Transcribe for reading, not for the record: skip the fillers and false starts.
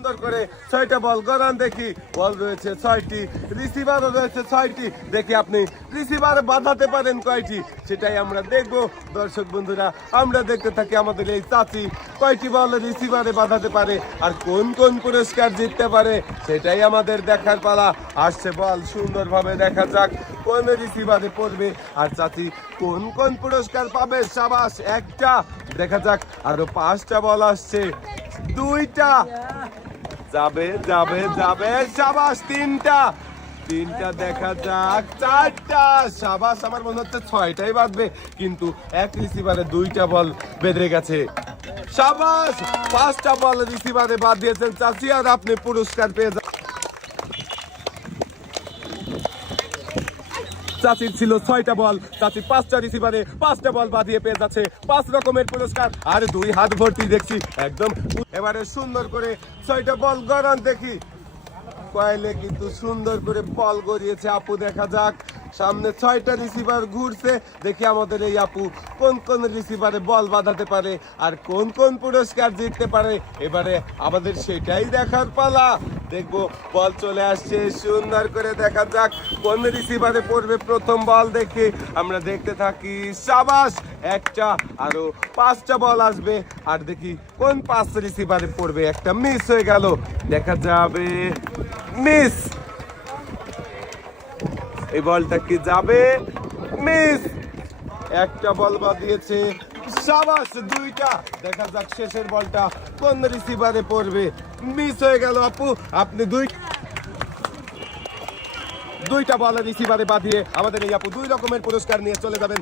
সুন্দর করে 6টা বল গড়ান দেখি। বল রয়েছে 6টি, রিসিভারও রয়েছে 6টি। দেখি আপনি রিসিভার বাঁধাতে পারেন কয়টি, সেটাই আমরা দেখব। দর্শক বন্ধুরা, আমরা দেখতে থাকি আমাদের এই চাচি কয়টি বল রিসিভারে বাঁধাতে পারে আর কোন কোন পুরস্কার জিততে পারে, সেটাই আমাদের দেখার পালা। আসছে বল, সুন্দরভাবে দেখা যাক কোন রিসিভারে পড়বে আর চাচি কোন কোন পুরস্কার পাবে। সাবাস, একটা। দেখা যাক আরো 5টা বল আসছে, 2টা যাবে যাবে যাবে। সাবাস, 3টা দেখা যাক, 4টা। সাবাস, আমার মনে হচ্ছে 6টাই বাঁধবে, কিন্তু এক রিসিভারে 2টা বল বেঁধে গেছে। সাবাস, 5টা বল রিসিভারে বাদ দিয়েছেন চাচি আর আপনি পুরস্কার পেয়ে যান। চাচির ছিল 6টা বল, চাচি 5টা রিসিভারে 5টা বল বাঁধিয়ে পেয়ে যাচ্ছে 5 রকমের পুরস্কার আর 2 হাত ভর্তি দেখছি একদম। এবারে সুন্দর করে 6টা বল গড়ান দেখি। কয়েলে কিন্তু সুন্দর করে বল গড়িয়েছে আপু। দেখা যাক, সামনে 6টা রিসিভার ঘুরছে। দেখি আমাদের এই আপু কোন কোন রিসিভারে বল বাঁধাতে পারে আর কোন কোন পুরস্কার জিততে পারে। এবারে আমাদের সেটাই দেখার পালা। দেখবো, বল চলে আসছে, সুন্দর করে দেখা যাক কোন রিসিভারে পড়বে প্রথম বল। দেখে আমরা দেখতে থাকি। সাবাস, একটা, আরো 5টা বল আসবে আর দেখি কোন 5 রিসিভারে পড়বে। একটা মিস হয়ে গেল, দেখা যাবে মিস। এই বলটা কি যাবে? মিস। একটা বল বাদিয়েছে। সাবাস, 2টা। দেখা যাক শেষের বলটা কোন রিসিভারে পড়বে। মিস হয়ে গেল আপু। আপনি 2টা বল রিসিভারে বাঁধিয়ে আমাদের এই আপু 2 রকমের পুরস্কার নিয়ে চলে যাবেন।